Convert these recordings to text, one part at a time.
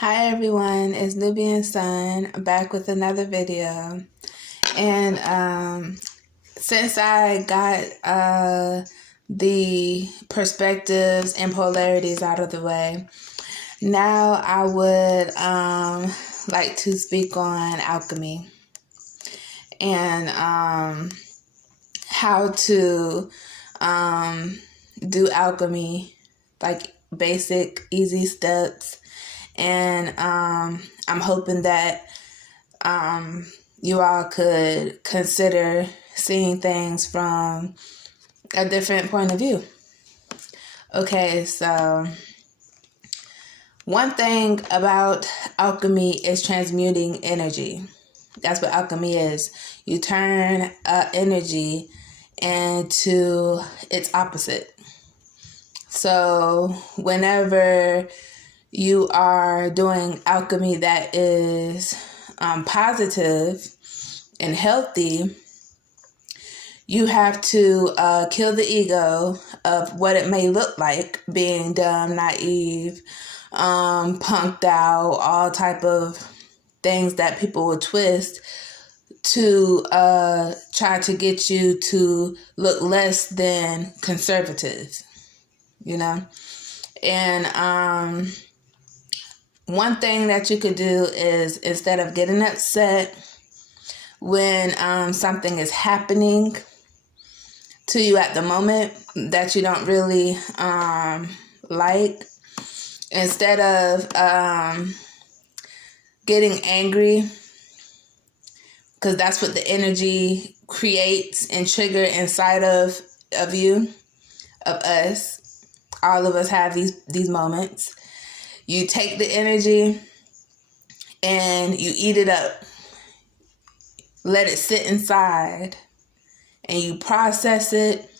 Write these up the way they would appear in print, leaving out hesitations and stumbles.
Hi everyone, it's Nubian Sun back with another video. And since I got the perspectives and polarities out of the way, now I would like to speak on alchemy and how to do alchemy, like basic, easy steps. And I'm hoping that you all could consider seeing things from a different point of view. Okay, so one thing about alchemy is transmuting energy. That's what alchemy is. You turn energy into its opposite. So whenever you are doing alchemy that is positive and healthy, you have to kill the ego of what it may look like being dumb, naive, punked out, all type of things that people will twist to try to get you to look less than conservative, you know? And one thing that you could do is, instead of getting upset when something is happening to you at the moment that you don't really like, instead of getting angry, because that's what the energy creates and trigger inside of you, of us. All of us have these moments. You take the energy and you eat it up. Let it sit inside and you process it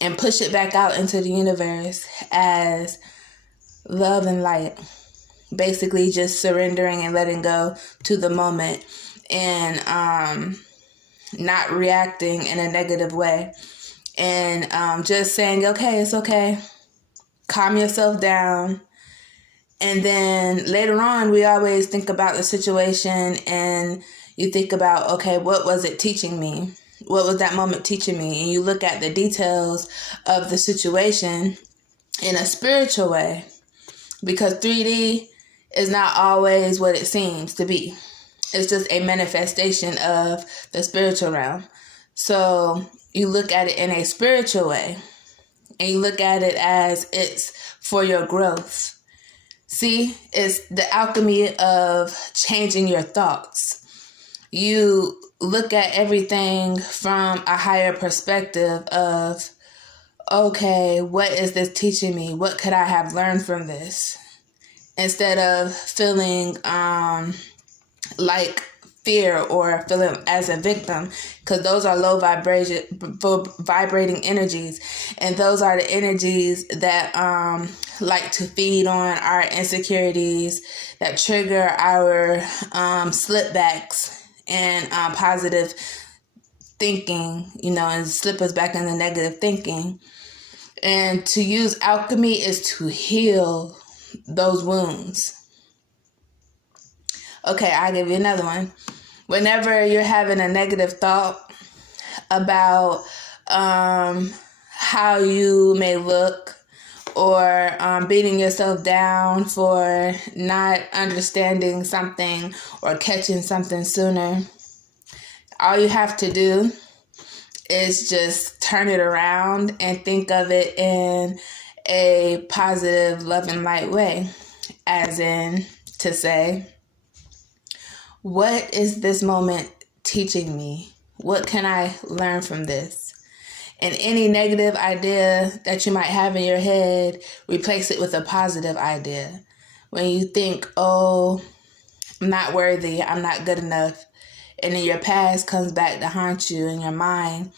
and push it back out into the universe as love and light. Basically just surrendering and letting go to the moment and not reacting in a negative way. And just saying, okay, it's okay. Calm yourself down. And then later on, we always think about the situation and you think about, okay, what was it teaching me? What was that moment teaching me? And you look at the details of the situation in a spiritual way, because 3D is not always what it seems to be. It's just a manifestation of the spiritual realm. So you look at it in a spiritual way and you look at it as it's for your growth. See, it's the alchemy of changing your thoughts. You look at everything from a higher perspective of, okay, what is this teaching me? What could I have learned from this? Instead of feeling like fear or feeling as a victim, because those are low vibrating energies, and those are the energies that like to feed on our insecurities, that trigger our slipbacks and positive thinking, and slip us back into negative thinking. And to use alchemy is to heal those wounds. Okay, I'll give you another one. Whenever you're having a negative thought about how you may look, or beating yourself down for not understanding something or catching something sooner, all you have to do is just turn it around and think of it in a positive, love and light way. As in to say, what is this moment teaching me? What can I learn from this? And any negative idea that you might have in your head, replace it with a positive idea. When you think, oh, I'm not worthy, I'm not good enough, and then your past comes back to haunt you in your mind,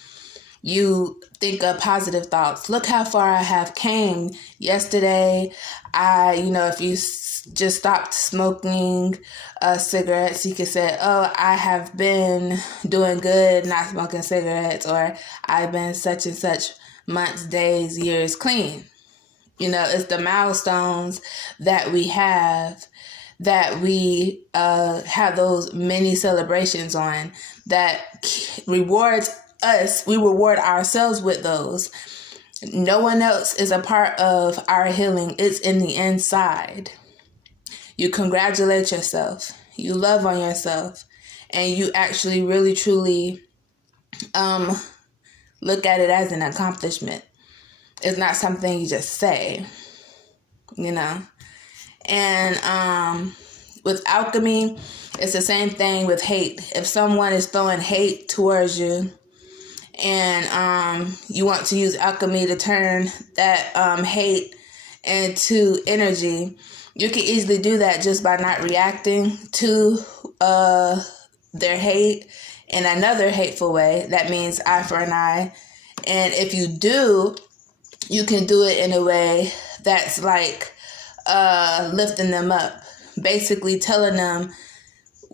you think of positive thoughts. Look how far I have came. Yesterday, if you just stopped smoking cigarettes, you could say, oh, I have been doing good not smoking cigarettes, or I've been such and such months, days, years clean. It's the milestones that we have that we have those mini celebrations on that rewards us. We reward ourselves with those. No one else is a part of our healing. It's in the inside. You congratulate yourself. You love on yourself. And you actually really, truly look at it as an accomplishment. It's not something you just say, you know. And with alchemy, it's the same thing with hate. If someone is throwing hate towards you, and you want to use alchemy to turn that hate into energy, you can easily do that just by not reacting to their hate in another hateful way. That means eye for an eye. And if you do, you can do it in a way that's like lifting them up, basically telling them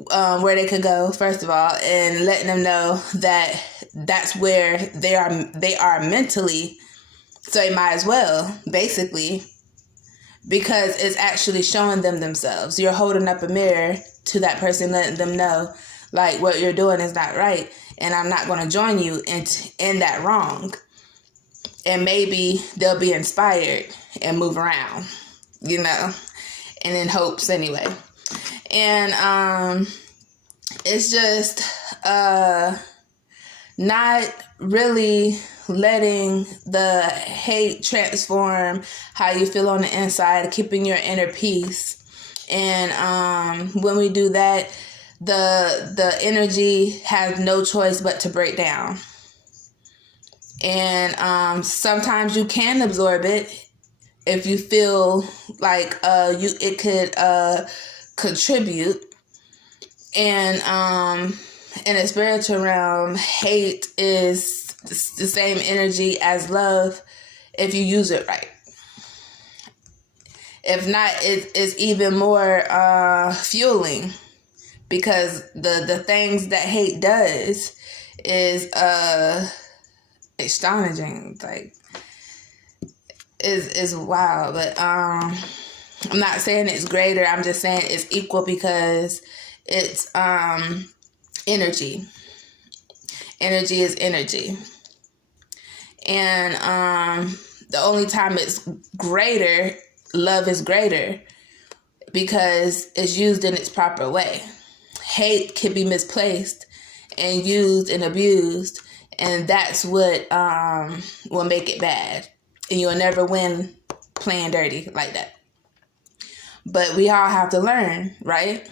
where they could go, first of all, and letting them know that that's where they are mentally, so they might as well, basically, because it's actually showing them themselves. You're holding up a mirror to that person, letting them know, like, what you're doing is not right, and I'm not going to join you in that wrong. And maybe they'll be inspired and move around, you know, and in hopes anyway. And it's just not really letting the hate transform how you feel on the inside, keeping your inner peace. And when we do that, the energy has no choice but to break down. And sometimes you can absorb it if you feel like it could contribute. And in a spiritual realm, hate is the same energy as love if you use it right. If not, it's even more fueling, because the things that hate does is astonishing. Like, is wild. But I'm not saying it's greater. I'm just saying it's equal, because it's energy. Energy is energy. And the only time it's greater, love is greater, because it's used in its proper way. Hate can be misplaced and used and abused, and that's what will make it bad. And you'll never win playing dirty like that. But we all have to learn, right?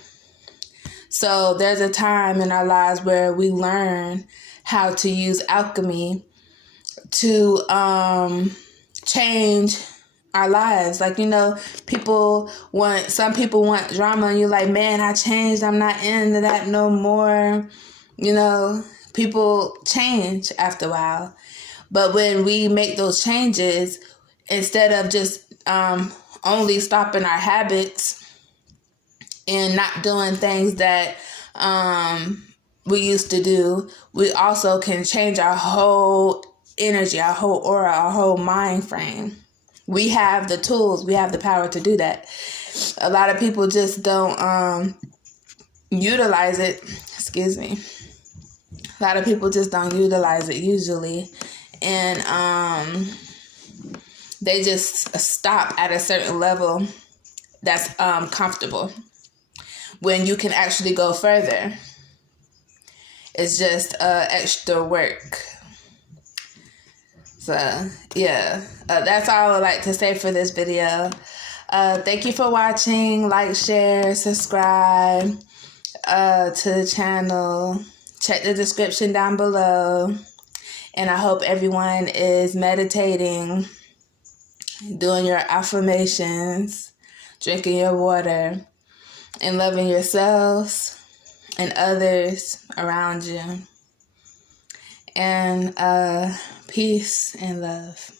So there's a time in our lives where we learn how to use alchemy to change our lives. Like, you know, some people want drama, and you're like, man, I changed. I'm not into that no more. You know, people change after a while. But when we make those changes, instead of just only stopping our habits and not doing things that we used to do, we also can change our whole energy, our whole aura, our whole mind frame. We have the tools, we have the power to do that. A lot of people just don't utilize it. Excuse me. A lot of people just don't utilize it usually. And they just stop at a certain level that's comfortable, when you can actually go further. It's just extra work. So, yeah, that's all I would like to say for this video. Thank you for watching. Like, share, subscribe to the channel. Check the description down below. And I hope everyone is meditating, doing your affirmations, drinking your water, and loving yourselves and others around you. And peace and love.